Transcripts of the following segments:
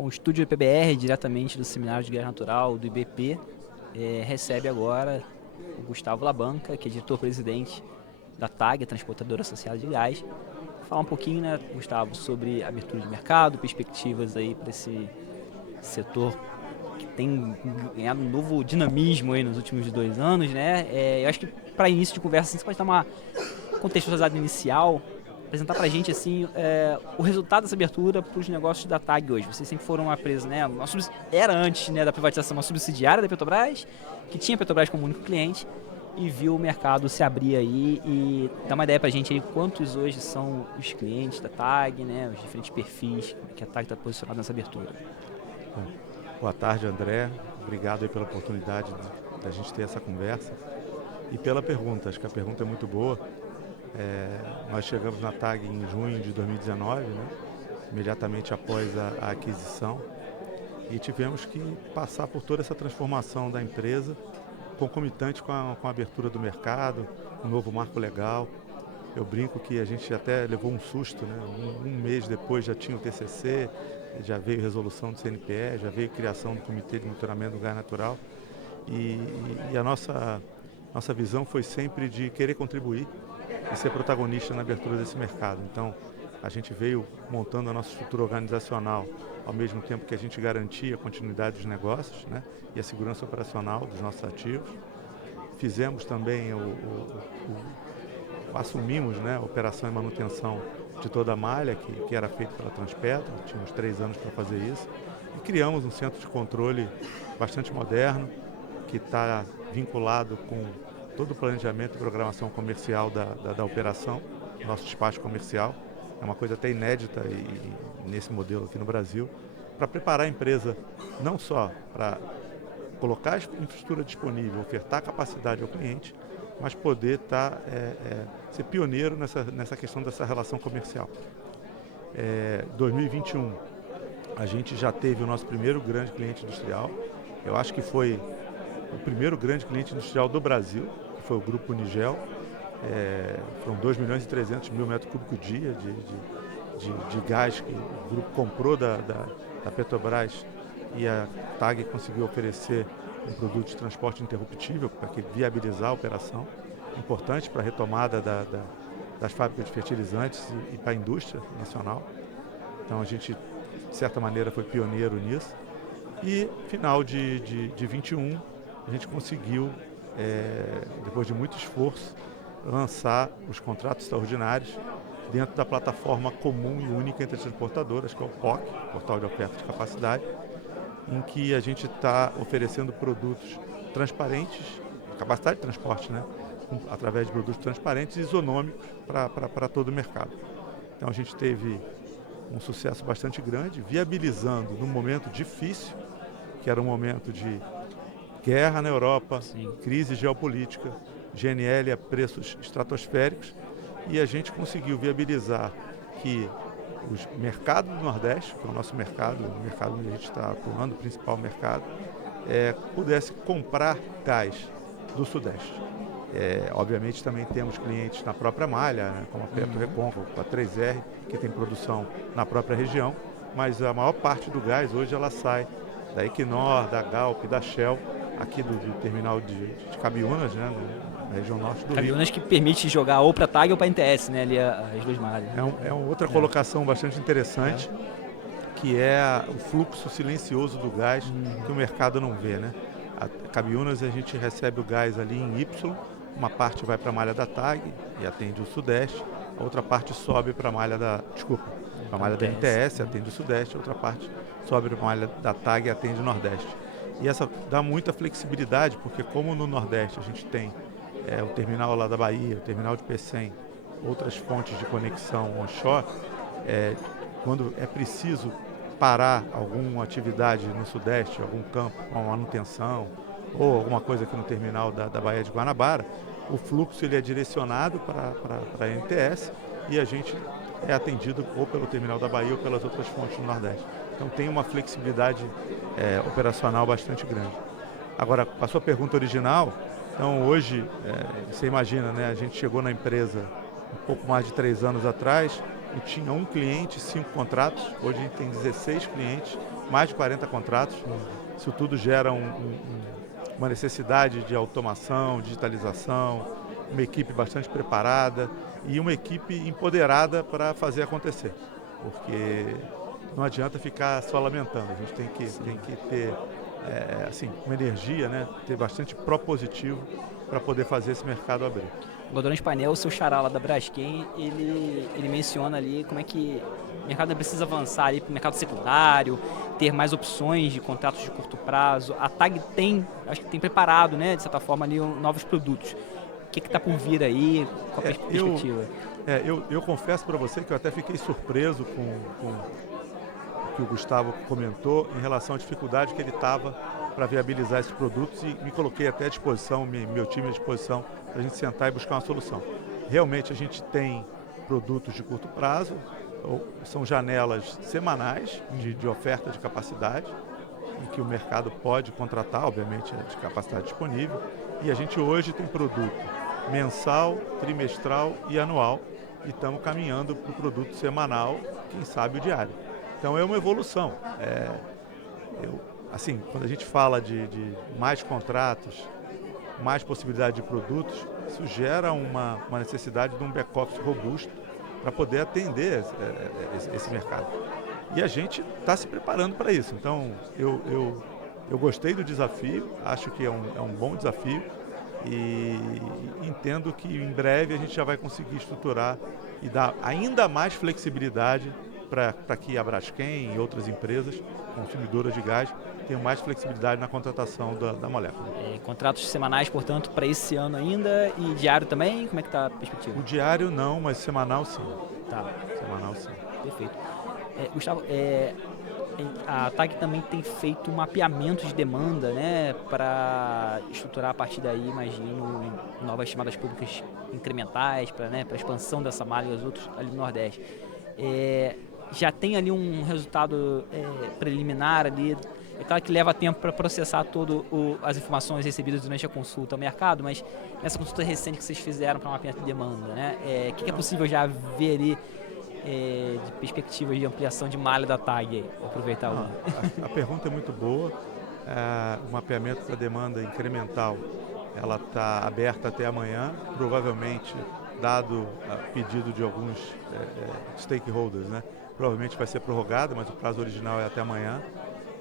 Bom, o estúdio PBR, diretamente do Seminário de Gás Natural do IBP, recebe agora o Gustavo Labanca, que é diretor-presidente da TAG, a Transportadora Associada de Gás. Falar um pouquinho, né, Gustavo, sobre abertura de mercado, perspectivas aí para esse setor que tem ganhado um novo dinamismo aí nos últimos 2 anos, né? Eu acho que para início de conversa, assim, você pode dar uma contextualizada inicial, apresentar para a gente assim, o resultado dessa abertura para os negócios da TAG hoje. Vocês sempre foram uma empresa, né, era antes, né, da privatização, uma subsidiária da Petrobras, que tinha a Petrobras como único cliente, e viu o mercado se abrir aí. E dá uma ideia para a gente aí quantos hoje são os clientes da TAG, né, os diferentes perfis que a TAG está posicionada nessa abertura. Bom, boa tarde, André. Obrigado aí pela oportunidade da gente ter essa conversa e pela pergunta. Acho que a pergunta é muito boa. Nós chegamos na TAG em junho de 2019, né? Imediatamente após a aquisição, e tivemos que passar por toda essa transformação da empresa, concomitante com a abertura do mercado, um novo marco legal. Eu brinco que a gente até levou um susto, né? Um mês depois já tinha o TCC, já veio resolução do CNPE, já veio criação do Comitê de Monitoramento do Gás Natural, e a nossa visão foi sempre de querer contribuir e ser protagonista na abertura desse mercado. Então, a gente veio montando a nossa estrutura organizacional ao mesmo tempo que a gente garantia a continuidade dos negócios, né, e a segurança operacional dos nossos ativos. Fizemos também assumimos, né, a operação e manutenção de toda a malha que era feita pela Transpetro, tínhamos 3 anos para fazer isso, e criamos um centro de controle bastante moderno, que está vinculado com todo o planejamento e programação comercial da operação, nosso despacho comercial. É uma coisa até inédita nesse modelo aqui no Brasil, para preparar a empresa não só para colocar a infraestrutura disponível, ofertar capacidade ao cliente, mas poder ser pioneiro nessa questão dessa relação comercial. 2021, a gente já teve o nosso primeiro grande cliente industrial. Eu acho que foi o primeiro grande cliente industrial do Brasil, que foi o Grupo Unigel. Foram 2.300.000 metros cúbicos dia de gás que o grupo comprou da Petrobras, e a TAG conseguiu oferecer um produto de transporte interruptível para viabilizar a operação, importante para a retomada das fábricas de fertilizantes e para a indústria nacional. Então a gente, de certa maneira, foi pioneiro nisso. E final de 21, a gente conseguiu, depois de muito esforço, lançar os contratos extraordinários dentro da plataforma comum e única entre as transportadoras, que é o POC, Portal de Oferta de Capacidade, em que a gente está oferecendo produtos transparentes, capacidade de transporte, né? Através de produtos transparentes e isonômicos para todo o mercado. Então a gente teve um sucesso bastante grande, viabilizando num momento difícil, que era um momento de guerra na Europa, Sim. Crise geopolítica, GNL a preços estratosféricos, e a gente conseguiu viabilizar que os mercados do Nordeste, que é o nosso mercado, o mercado onde a gente está atuando, o principal mercado, pudesse comprar gás do Sudeste. Obviamente também temos clientes na própria malha, né, como a PetroRecôncavo, a 3R, que tem produção na própria região, mas a maior parte do gás hoje ela sai da Equinor, da Galp, da Shell, aqui do terminal de Cabiúnas, né, na região norte do Rio. Cabiúnas que permite jogar ou para TAG ou para NTS, né, ali as duas malhas. É uma outra colocação bastante interessante, que é o fluxo silencioso do gás que o mercado não vê, né? A Cabiúnas, a gente recebe o gás ali em Y, uma parte vai para a malha da TAG e atende o Sudeste, a outra parte sobe para a malha da NTS, atende o Sudeste, a outra parte sobe para a malha da TAG e atende o Nordeste. E essa dá muita flexibilidade, porque como no Nordeste a gente tem o terminal lá da Bahia, o terminal de Pecém, outras fontes de conexão onshore, quando é preciso parar alguma atividade no Sudeste, algum campo, uma manutenção, ou alguma coisa aqui no terminal da Baía de Guanabara, o fluxo ele é direcionado para a NTS e a gente é atendido ou pelo terminal da Bahia ou pelas outras fontes do Nordeste. Então tem uma flexibilidade operacional bastante grande. Agora, a sua pergunta original, então hoje, você imagina, né, a gente chegou na empresa um pouco mais de 3 anos atrás, e tinha um cliente, 5 contratos. Hoje a gente tem 16 clientes, mais de 40 contratos. Isso tudo gera uma necessidade de automação, digitalização, uma equipe bastante preparada e uma equipe empoderada para fazer acontecer. Porque não adianta ficar só lamentando, a gente tem que ter assim, uma energia, né? Ter bastante propositivo para poder fazer esse mercado abrir. O Godorante Painel, o seu xará lá da Braskem, ele menciona ali como é que o mercado precisa avançar ali para o mercado secundário, ter mais opções de contratos de curto prazo. A TAG acho que tem preparado, né, de certa forma, ali novos produtos. O que está por vir aí? Qual a perspectiva? Eu confesso para você que eu até fiquei surpreso com o que o Gustavo comentou em relação à dificuldade que ele estava para viabilizar esses produtos, e me coloquei até à disposição, meu time à disposição, para a gente sentar e buscar uma solução. Realmente a gente tem produtos de curto prazo, são janelas semanais de oferta de capacidade, em que o mercado pode contratar, obviamente, de capacidade disponível, e a gente hoje tem produto mensal, trimestral e anual, e estamos caminhando para o produto semanal, quem sabe o diário. Então é uma evolução. Assim, quando a gente fala de mais contratos, mais possibilidade de produtos, isso gera uma necessidade de um back-office robusto para poder atender esse mercado. E a gente está se preparando para isso. Então, eu gostei do desafio, acho que é um bom desafio e entendo que em breve a gente já vai conseguir estruturar e dar ainda mais flexibilidade para que a Braskem e outras empresas consumidoras de gás tenham mais flexibilidade na contratação da molécula. Contratos semanais, portanto, para esse ano ainda, e diário também? Como é que está a perspectiva? O diário não, mas semanal sim. Tá. Semanal sim. Perfeito. Gustavo, a TAG também tem feito um mapeamento de demanda, né, para estruturar a partir daí, imagino, novas chamadas públicas incrementais para a expansão dessa malha e os outros ali no Nordeste. Já tem ali um resultado preliminar ali. É claro que leva tempo para processar todas as informações recebidas durante a consulta ao mercado, mas nessa consulta recente que vocês fizeram para mapeamento de demanda, né, o que é possível já ver ali de perspectivas de ampliação de malha da TAG? Vou aproveitar a pergunta é muito boa. O mapeamento da demanda incremental, ela está aberta até amanhã, provavelmente, dado o pedido de alguns stakeholders, né? Provavelmente vai ser prorrogado, mas o prazo original é até amanhã.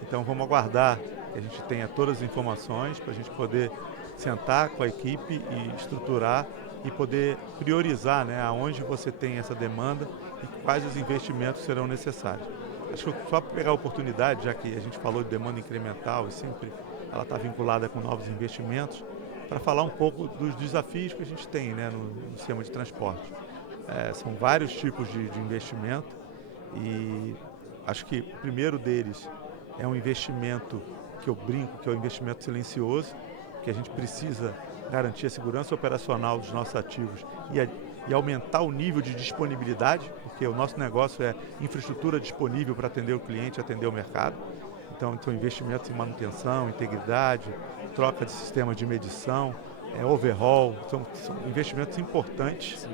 Então vamos aguardar que a gente tenha todas as informações para a gente poder sentar com a equipe e estruturar e poder priorizar, né, aonde você tem essa demanda e quais os investimentos serão necessários. Acho que só para pegar a oportunidade, já que a gente falou de demanda incremental e sempre ela está vinculada com novos investimentos, para falar um pouco dos desafios que a gente tem, né, no sistema de transporte. São vários tipos de investimento e acho que o primeiro deles é um investimento que eu brinco, que é o investimento silencioso, que a gente precisa garantir a segurança operacional dos nossos ativos e aumentar o nível de disponibilidade, porque o nosso negócio é infraestrutura disponível para atender o cliente, atender o mercado. Então, são investimentos em manutenção, integridade, troca de sistemas de medição, overhaul, são investimentos importantes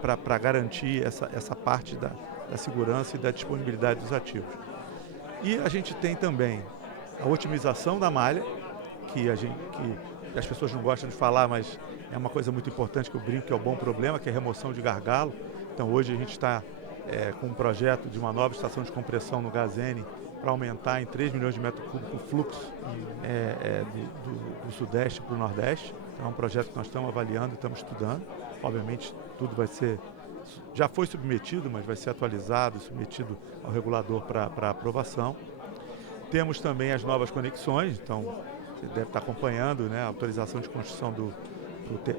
para garantir essa parte da segurança e da disponibilidade dos ativos. E a gente tem também a otimização da malha, que as pessoas não gostam de falar, mas é uma coisa muito importante que eu brinco, que é o bom problema, que é a remoção de gargalo. Então hoje a gente está com um projeto de uma nova estação de compressão no Gazene para aumentar em 3 milhões de metros cúbicos o fluxo do Sudeste para o Nordeste. Então, é um projeto que nós estamos avaliando e estamos estudando. Obviamente tudo já foi submetido, mas vai ser atualizado e submetido ao regulador para aprovação. Temos também as novas conexões, então você deve estar acompanhando, né? A autorização de construção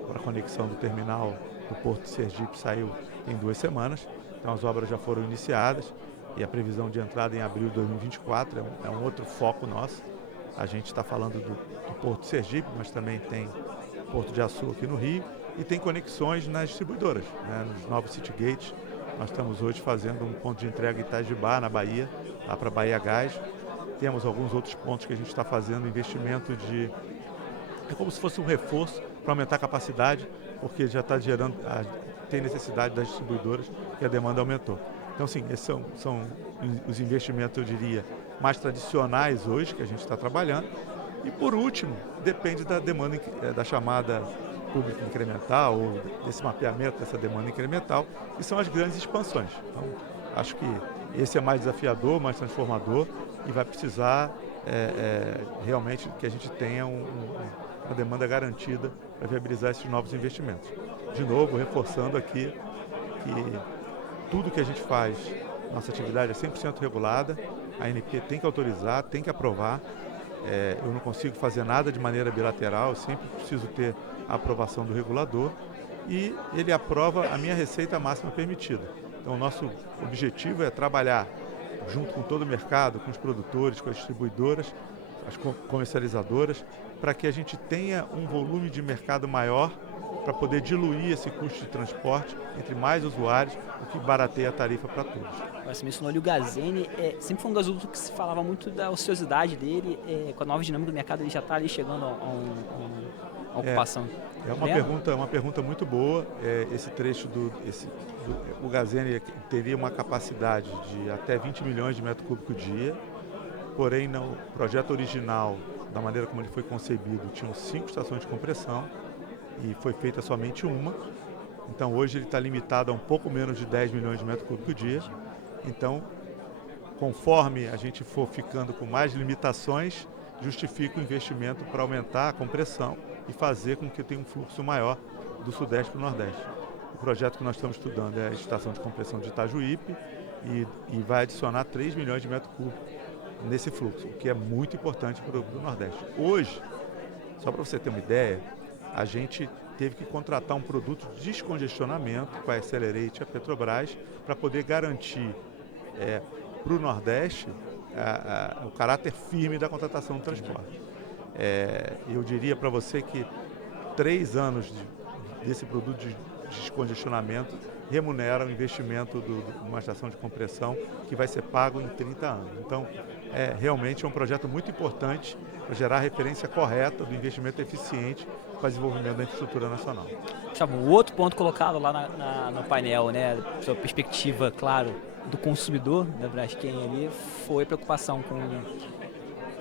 para a conexão do terminal do Porto de Sergipe saiu em 2 semanas, então as obras já foram iniciadas e a previsão de entrada em abril de 2024 é um outro foco nosso. A gente está falando do Porto de Sergipe, mas também tem Porto de Açu aqui no Rio e tem conexões nas distribuidoras, né? Nos novos City Gates. Nós estamos hoje fazendo um ponto de entrega em Itajubá, na Bahia, lá para Bahia Gás. Temos alguns outros pontos que a gente está fazendo investimento é como se fosse um reforço para aumentar a capacidade, porque já está gerando, tem necessidade das distribuidoras e a demanda aumentou. Então, sim, esses são os investimentos, eu diria, mais tradicionais hoje que a gente está trabalhando. E, por último, depende da demanda, da chamada pública incremental, ou desse mapeamento dessa demanda incremental, que são as grandes expansões. Então, acho que esse é mais desafiador, mais transformador e vai precisar realmente que a gente tenha uma demanda garantida para viabilizar esses novos investimentos. De novo, reforçando aqui que tudo que a gente faz, nossa atividade é 100% regulada, a ANP tem que autorizar, tem que aprovar. Eu não consigo fazer nada de maneira bilateral, eu sempre preciso ter a aprovação do regulador e ele aprova a minha receita máxima permitida. Então, o nosso objetivo é trabalhar junto com todo o mercado, com os produtores, com as distribuidoras, as comercializadoras, para que a gente tenha um volume de mercado maior para poder diluir esse custo de transporte entre mais usuários, o que barateia a tarifa para todos. Você mencionou ali o Gazeni, sempre foi um gasoduto que se falava muito da ociosidade dele, com a nova dinâmica do mercado ele já está ali chegando a ocupação. É uma pergunta muito boa. Esse trecho o Gazeni teria uma capacidade de até 20 milhões de metros cúbicos dia, porém no projeto original, da maneira como ele foi concebido, tinham 5 estações de compressão e foi feita somente uma. Então hoje ele está limitado a um pouco menos de 10 milhões de metros cúbicos dia. Então, conforme a gente for ficando com mais limitações, justifica o investimento para aumentar a compressão e fazer com que tenha um fluxo maior do Sudeste para o Nordeste. O projeto que nós estamos estudando é a estação de compressão de Itajuípe e vai adicionar 3 milhões de metros cúbicos nesse fluxo, o que é muito importante para o Nordeste. Hoje, só para você ter uma ideia, a gente teve que contratar um produto de descongestionamento com a Accelerate e a Petrobras para poder garantir para o Nordeste o caráter firme da contratação do transporte. Eu diria para você que 3 anos desse produto de descongestionamento remunera o investimento de uma estação de compressão que vai ser pago em 30 anos. Então, realmente é um projeto muito importante para gerar a referência correta do investimento eficiente para o desenvolvimento da infraestrutura nacional. O outro ponto colocado lá no painel, né, sua perspectiva, claro, do consumidor da Braskem ali, foi a preocupação com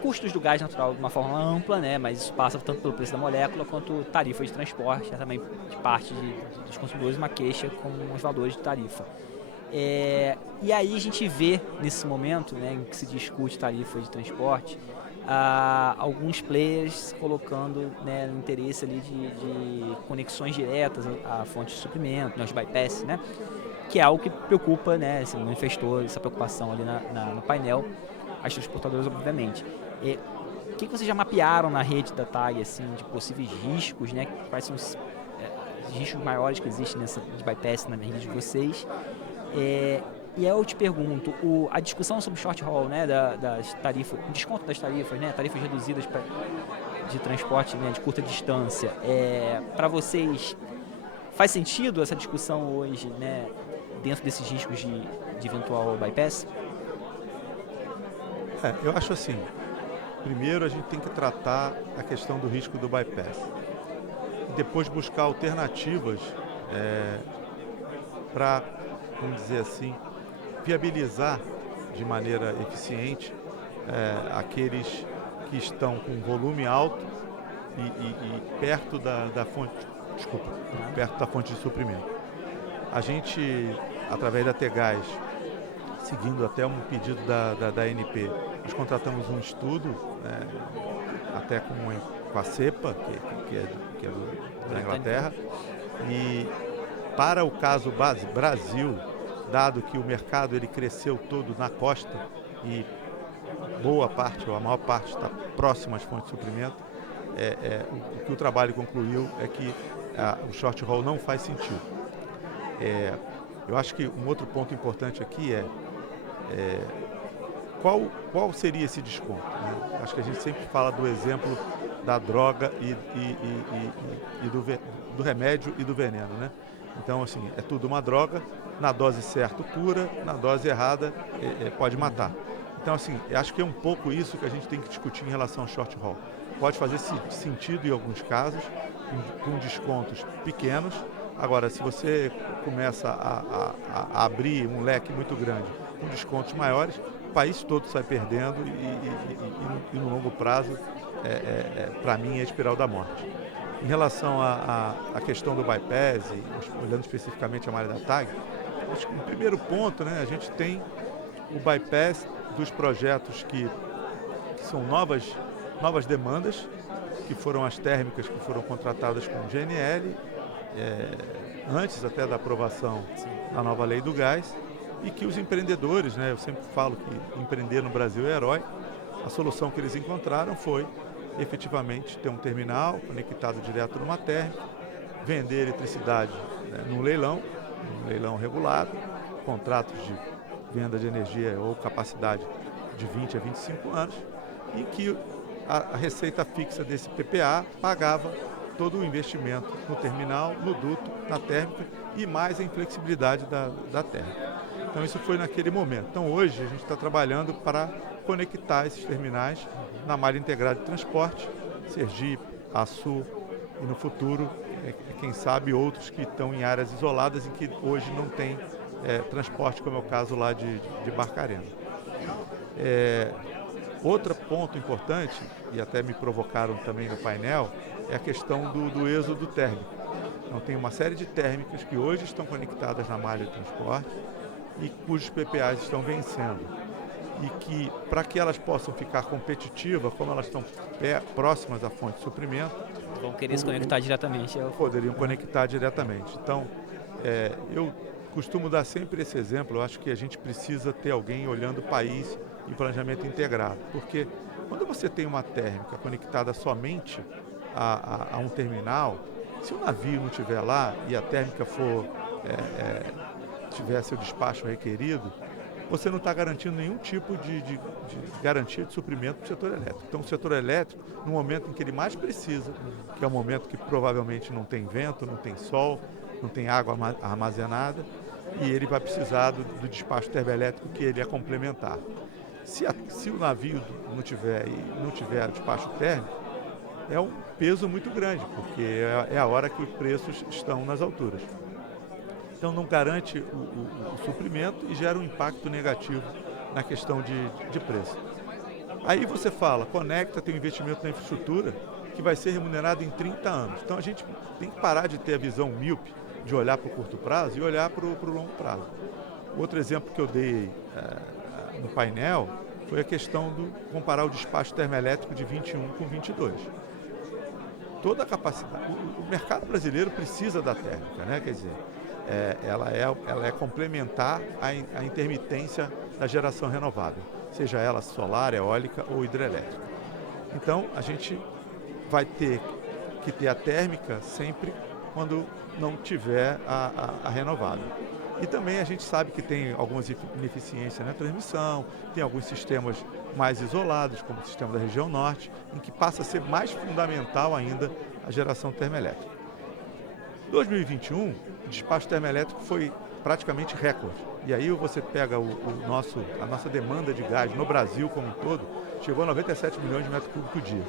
custos do gás natural de uma forma ampla, né, mas isso passa tanto pelo preço da molécula quanto tarifas de transporte, também de parte dos consumidores uma queixa com os valores de tarifa. E aí a gente vê nesse momento, né, em que se discute tarifa de transporte, alguns players colocando, né, no interesse ali de conexões diretas à fonte de suprimento, né, os bypass, né, que é algo que preocupa, né, se manifestou essa preocupação ali no painel, as transportadoras obviamente. O que vocês já mapearam na rede da TAG, assim, de possíveis riscos, né, quais são os riscos maiores que existem de bypass na rede de vocês? E aí eu te pergunto, a discussão sobre short haul, né, das tarifas, o desconto das tarifas, né, tarifas reduzidas de transporte, né, de curta distância, para vocês faz sentido essa discussão hoje, né, dentro desses riscos de eventual bypass? Eu acho assim, primeiro a gente tem que tratar a questão do risco do bypass e depois buscar alternativas para, vamos dizer assim, viabilizar de maneira eficiente aqueles que estão com volume alto e perto da fonte, perto da fonte de suprimento. A gente, através da Tegás, seguindo até um pedido da ANP, nós contratamos um estudo, até com a CEPA, que é da Inglaterra, e para o caso Brasil, dado que o mercado ele cresceu todo na costa e boa parte, ou a maior parte, está próximo às fontes de suprimento, o que o trabalho concluiu é que o short haul não faz sentido. Eu acho que um outro ponto importante aqui qual seria esse desconto, né? Acho que a gente sempre fala do exemplo da droga e do remédio e do veneno, né? Então, assim, é tudo uma droga, na dose certa cura, na dose errada pode matar. Então, assim, acho que é um pouco isso que a gente tem que discutir em relação ao short haul. Pode fazer sentido em alguns casos, com descontos pequenos, Agora, se você começa a abrir um leque muito grande com descontos maiores, o país todo sai perdendo e no longo prazo, para mim, é a espiral da morte. Em relação à questão do bypass, e olhando especificamente a malha da TAG, acho que o primeiro ponto, né, a gente tem o bypass dos projetos que são novas demandas, que foram as térmicas que foram contratadas com o GNL, antes até da aprovação da nova lei do gás, e que os empreendedores, né, eu sempre falo que empreender no Brasil é herói, a solução que eles encontraram foi efetivamente ter um terminal conectado direto numa térmica, vender eletricidade, né, num leilão regulado, contratos de venda de energia ou capacidade de 20 a 25 anos, em que a receita fixa desse PPA pagava todo o investimento no terminal, no duto, na térmica e mais a inflexibilidade da térmica. Então isso foi naquele momento. Então hoje a gente está trabalhando para conectar esses terminais na malha integrada de transporte, Sergipe, Açu e no futuro, quem sabe outros que estão em áreas isoladas em que hoje não tem transporte, como é o caso lá de Barcarena. Outro ponto importante, e até me provocaram também no painel, é a questão do êxodo térmico. Então tem uma série de térmicas que hoje estão conectadas na malha de transporte e cujos PPAs estão vencendo. E que, para que elas possam ficar competitivas, como elas estão próximas à fonte de suprimento, vão querer se conectar diretamente. Poderiam conectar diretamente. Então, eu costumo dar sempre esse exemplo. Eu acho que a gente precisa ter alguém olhando o país em planejamento integrado. Porque quando você tem uma térmica conectada somente a um terminal, se o navio não estiver lá e a térmica tiver seu despacho requerido, você não está garantindo nenhum tipo de garantia de suprimento para o setor elétrico. Então, o setor elétrico, no momento em que ele mais precisa, que é o momento que provavelmente não tem vento, não tem sol, não tem água armazenada, e ele vai precisar do despacho termoelétrico, que ele é complementar. Se o navio não tiver despacho térmico, é um peso muito grande, porque é a hora que os preços estão nas alturas. Então não garante o suprimento e gera um impacto negativo na questão de preço. Aí você fala, conecta, tem um investimento na infraestrutura que vai ser remunerado em 30 anos. Então a gente tem que parar de ter a visão míope de olhar para o curto prazo e olhar para o longo prazo. Outro exemplo que eu dei no painel foi a questão do comparar o despacho termoelétrico de 21 com 22. Toda a capacidade, o mercado brasileiro precisa da térmica, né? Quer dizer, ela é complementar à intermitência da geração renovável, seja ela solar, eólica ou hidrelétrica. Então, a gente vai ter que ter a térmica sempre quando não tiver a renovável. E também a gente sabe que tem algumas ineficiências na transmissão, tem alguns sistemas mais isolados, como o sistema da região norte, em que passa a ser mais fundamental ainda a geração termoelétrica. Em 2021, o despacho termoelétrico foi praticamente recorde. E aí você pega a nossa demanda de gás no Brasil como um todo, chegou a 97 milhões de metros cúbicos por dia.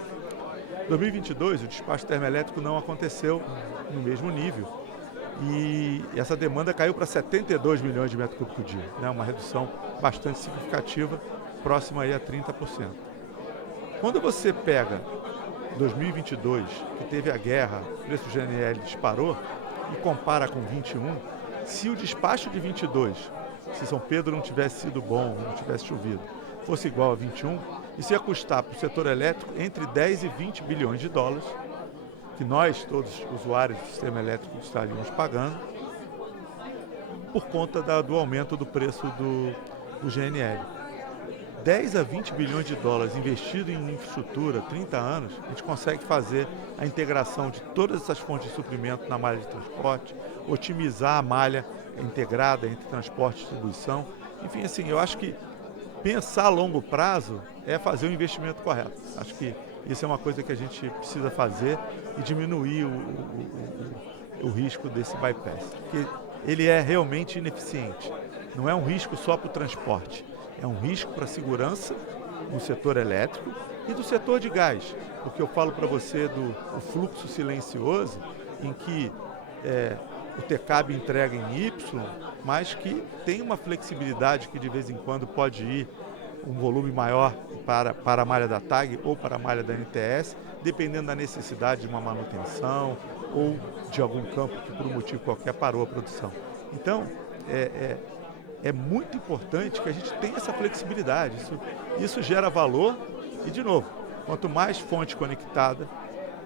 Em 2022, o despacho termoelétrico não aconteceu no mesmo nível e essa demanda caiu para 72 milhões de metros cúbicos por dia, né? Uma redução bastante significativa, próxima aí a 30%. Quando você pega 2022, que teve a guerra, o preço do GNL disparou, e compara com 21, se o despacho de 22, se São Pedro não tivesse sido bom, não tivesse chovido, fosse igual a 21, isso ia custar para o setor elétrico entre 10 e 20 bilhões de dólares, que nós, todos usuários do sistema elétrico, estaríamos pagando, por conta do aumento do preço do GNL. 10 a 20 bilhões de dólares investido em infraestrutura, 30 anos, a gente consegue fazer a integração de todas essas fontes de suprimento na malha de transporte, otimizar a malha integrada entre transporte e distribuição. Enfim, assim, eu acho que pensar a longo prazo é fazer o investimento correto. Acho que isso é uma coisa que a gente precisa fazer e diminuir o risco desse bypass, porque ele é realmente ineficiente. Não é um risco só para o transporte. É um risco para a segurança no setor elétrico e do setor de gás, porque eu falo para você do fluxo silencioso, em que o TCAB entrega em Y, mas que tem uma flexibilidade que de vez em quando pode ir um volume maior para a malha da TAG ou para a malha da NTS, dependendo da necessidade de uma manutenção ou de algum campo que por um motivo qualquer parou a produção. Então, é muito importante que a gente tenha essa flexibilidade. Isso gera valor e, de novo, quanto mais fonte conectada,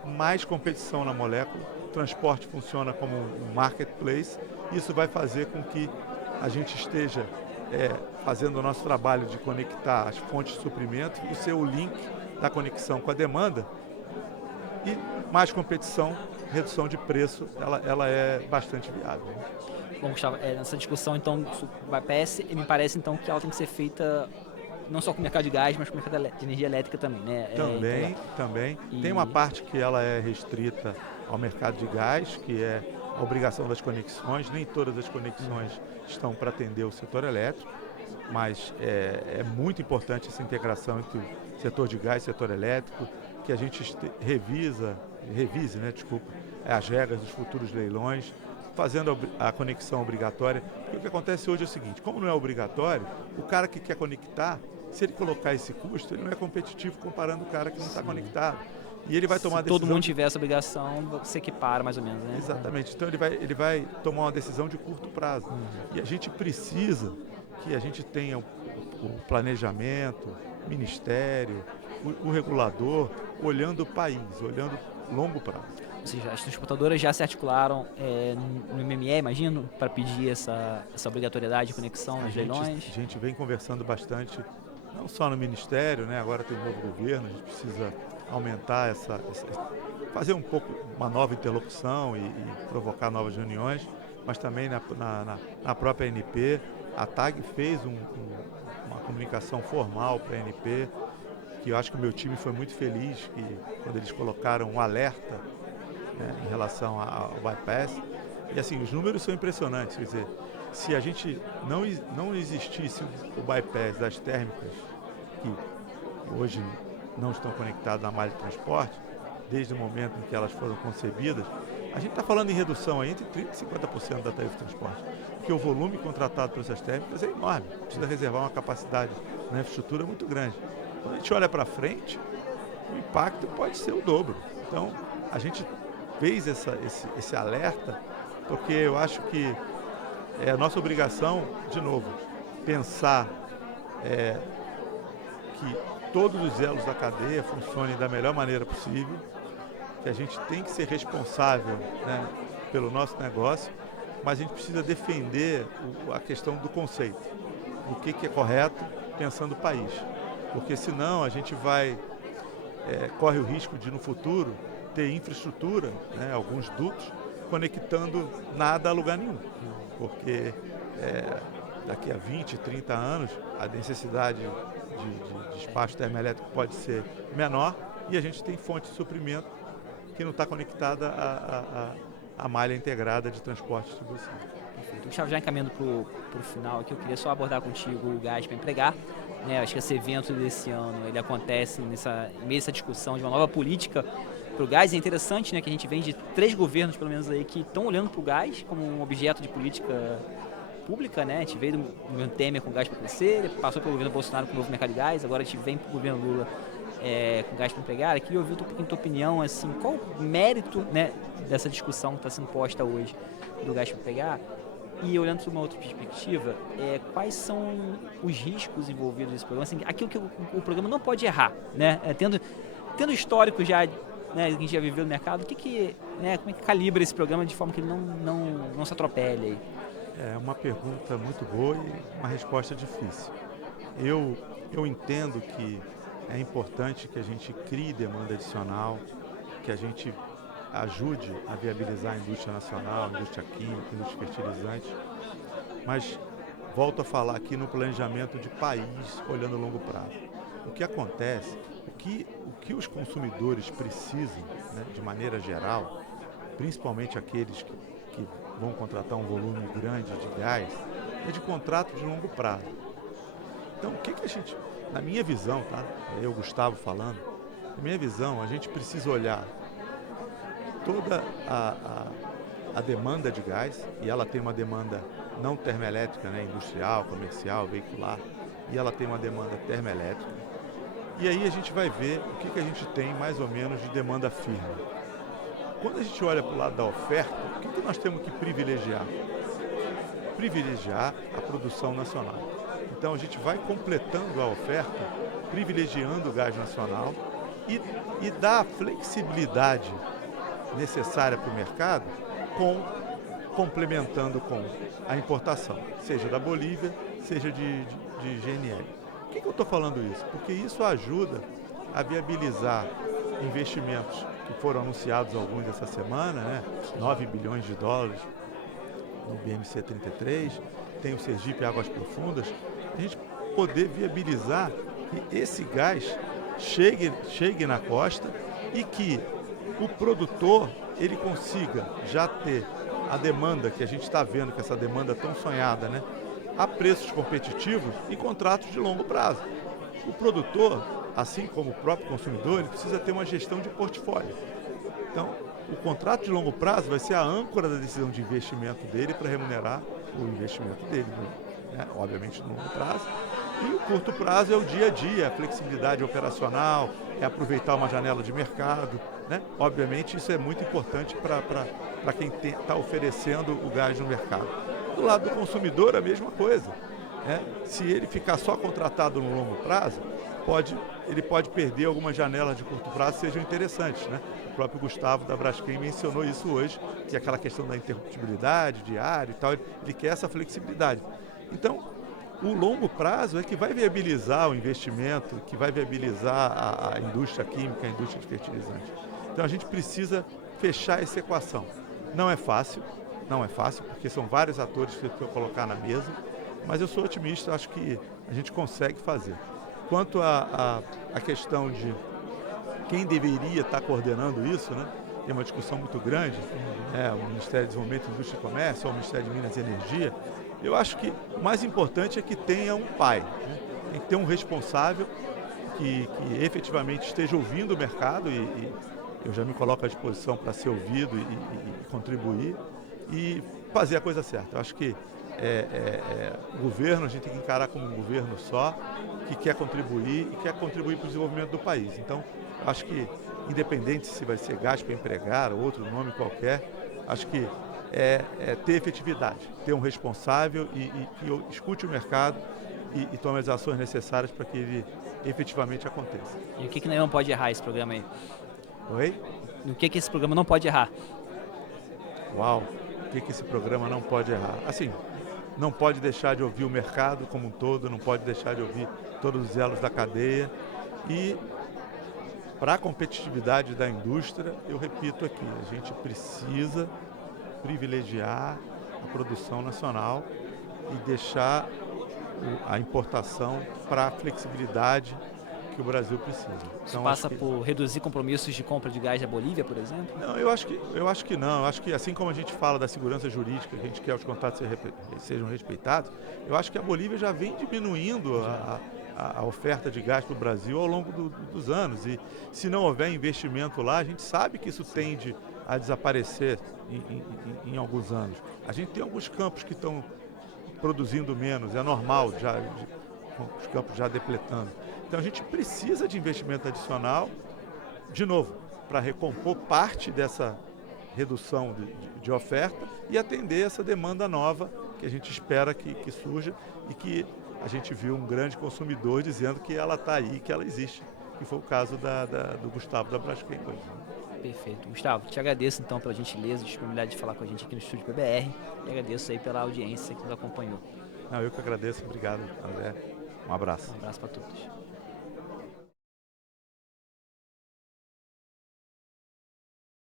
mais competição na molécula, o transporte funciona como um marketplace, isso vai fazer com que a gente esteja fazendo o nosso trabalho de conectar as fontes de suprimento e ser o link da conexão com a demanda, e mais competição, redução de preço, ela é bastante viável. Bom, Gustavo, nessa discussão, então, do bypass, me parece, então, que ela tem que ser feita não só com o mercado de gás, mas com o mercado de energia elétrica também, né? Também. Tem uma parte que ela é restrita ao mercado de gás, que é a obrigação das conexões. Nem todas as conexões estão para atender o setor elétrico, mas é muito importante essa integração entre o setor de gás e o setor elétrico, que a gente revise, as regras dos futuros leilões, fazendo a conexão obrigatória. Porque o que acontece hoje é o seguinte: como não é obrigatório, o cara que quer conectar, se ele colocar esse custo, ele não é competitivo comparando o cara que não está conectado. E ele vai tomar a decisão. Se todo mundo tiver essa obrigação, você equipara mais ou menos, né? Exatamente. Então ele vai tomar uma decisão de curto prazo. E a gente precisa que a gente tenha o planejamento, o ministério, o regulador, olhando o país, olhando longo prazo. Ou seja, as transportadoras já se articularam no MME, imagino, para pedir essa obrigatoriedade de conexão nos leilões? A gente vem conversando bastante, não só no Ministério, né? Agora tem um novo governo, a gente precisa aumentar fazer um pouco uma nova interlocução e provocar novas reuniões, mas também na própria ANP. A TAG fez uma comunicação formal para a ANP, que eu acho que o meu time foi muito feliz quando eles colocaram um alerta, né, em relação ao bypass. E assim, os números são impressionantes. Quer dizer, se a gente não existisse o bypass das térmicas, que hoje não estão conectadas na malha de transporte, desde o momento em que elas foram concebidas, a gente está falando em redução aí entre 30% e 50% da tarifa de transporte, porque o volume contratado por essas térmicas é enorme, precisa reservar uma capacidade na infraestrutura muito grande. Quando a gente olha para frente, o impacto pode ser o dobro. Então, a gente fez esse alerta, porque eu acho que é a nossa obrigação, de novo, pensar que todos os elos da cadeia funcionem da melhor maneira possível, que a gente tem que ser responsável, né, pelo nosso negócio, mas a gente precisa defender a questão do conceito, do que é correto, pensando o país. Porque senão a gente corre o risco de, no futuro, ter infraestrutura, né, alguns dutos, conectando nada a lugar nenhum. Porque daqui a 20, 30 anos, a necessidade de despacho termoelétrico pode ser menor e a gente tem fonte de suprimento que não está conectada à malha integrada de transporte e distribuição. Perfeito. Gustavo, já encaminhando para o final aqui, eu queria só abordar contigo o gás para empregar. Né, acho que esse evento desse ano ele acontece em meio a essa discussão de uma nova política para o gás. É interessante, né, que a gente vem de 3 governos, pelo menos, aí, que estão olhando para o gás como um objeto de política pública. Né? A gente veio do governo Temer com gás para crescer, passou pelo governo Bolsonaro com o novo mercado de gás, agora a gente vem para o governo Lula com gás para empregar. Eu queria ouvir um pouquinho tua opinião, assim, qual o mérito, né, dessa discussão que está sendo posta hoje do gás para empregar? E olhando para uma outra perspectiva, quais são os riscos envolvidos nesse programa? Assim, aquilo que o programa não pode errar, né? Tendo histórico já, né, que a gente já viveu no mercado, como é que calibra esse programa de forma que ele não se atropele aí? É uma pergunta muito boa e uma resposta difícil. Eu entendo que é importante que a gente crie demanda adicional, que a gente ajude a viabilizar a indústria nacional, a indústria química, a indústria fertilizante, mas volto a falar aqui no planejamento de país, olhando a longo prazo. O que acontece, o que os consumidores precisam, né, de maneira geral, principalmente aqueles que vão contratar um volume grande de gás, é de contrato de longo prazo. Então, o que a gente, na minha visão, tá? Eu, Gustavo, falando, na minha visão, a gente precisa olhar toda a demanda de gás, e ela tem uma demanda não termoelétrica, né, industrial, comercial, veicular, e ela tem uma demanda termoelétrica. E aí a gente vai ver o que a gente tem mais ou menos de demanda firme. Quando a gente olha para o lado da oferta, o que nós temos que privilegiar? Privilegiar a produção nacional. Então a gente vai completando a oferta, privilegiando o gás nacional e dá a flexibilidade necessária para o mercado, complementando com a importação, seja da Bolívia, seja de GNL. Por que eu estou falando isso? Porque isso ajuda a viabilizar investimentos que foram anunciados alguns essa semana, né? 9 bilhões de dólares no BMC 33, tem o Sergipe Águas Profundas, a gente poder viabilizar que esse gás chegue na costa e que o produtor ele consiga já ter a demanda que a gente está vendo, que essa demanda tão sonhada, né, a preços competitivos e contratos de longo prazo. O produtor, assim como o próprio consumidor, ele precisa ter uma gestão de portfólio. Então, o contrato de longo prazo vai ser a âncora da decisão de investimento dele para remunerar o investimento dele, né, obviamente no longo prazo. E o curto prazo é o dia a dia, a flexibilidade operacional, é aproveitar uma janela de mercado, né? Obviamente isso é muito importante para quem está oferecendo o gás no mercado. Do lado do consumidor, a mesma coisa, né? Se ele ficar só contratado no longo prazo, ele pode perder algumas janelas de curto prazo que sejam interessantes, né? O próprio Gustavo da Braskem mencionou isso hoje, que é aquela questão da interruptibilidade diária e tal, ele quer essa flexibilidade. Então, o longo prazo é que vai viabilizar o investimento, que vai viabilizar a indústria química, a indústria de fertilizantes. Então a gente precisa fechar essa equação. Não é fácil, porque são vários atores que eu vou colocar na mesa, mas eu sou otimista, acho que a gente consegue fazer. Quanto à questão de quem deveria estar coordenando isso, né? Tem uma discussão muito grande, o Ministério de Desenvolvimento, Indústria e Comércio, ou o Ministério de Minas e Energia. Eu acho que o mais importante é que tenha um pai, né? Tem que ter um responsável que efetivamente esteja ouvindo o mercado e eu já me coloco à disposição para ser ouvido e contribuir e fazer a coisa certa. Eu acho que o governo, a gente tem que encarar como um governo só, que quer contribuir e quer contribuir para o desenvolvimento do país. Então, acho que, independente se vai ser gás para empregar ou outro nome qualquer, acho que ter efetividade, ter um responsável e escute o mercado e tome as ações necessárias para que ele efetivamente aconteça. E o que não pode errar esse programa aí? Oi? O que esse programa não pode errar? Uau, o que esse programa não pode errar? Assim, não pode deixar de ouvir o mercado como um todo, não pode deixar de ouvir todos os elos da cadeia e para a competitividade da indústria, eu repito aqui, a gente precisa privilegiar a produção nacional e deixar a importação para a flexibilidade que o Brasil precisa. Isso passa por reduzir compromissos de compra de gás da Bolívia, por exemplo? Não, eu acho que não. Eu acho que assim como a gente fala da segurança jurídica, que a gente quer que os contratos sejam respeitados, eu acho que a Bolívia já vem diminuindo a oferta de gás para o Brasil ao longo dos anos. E se não houver investimento lá, a gente sabe que isso tende a desaparecer em alguns anos. A gente tem alguns campos que estão produzindo menos, é normal, os campos já depletando. Então a gente precisa de investimento adicional, de novo, para recompor parte dessa redução de oferta e atender essa demanda nova que a gente espera que surja e que a gente viu um grande consumidor dizendo que ela está aí, que ela existe, que foi o caso do Gustavo da Braskem hoje. Perfeito. Gustavo, te agradeço então pela gentileza e disponibilidade de falar com a gente aqui no Estúdio PBR e agradeço aí pela audiência que nos acompanhou. Não, eu que agradeço. Obrigado, André. Um abraço. Um abraço para todos.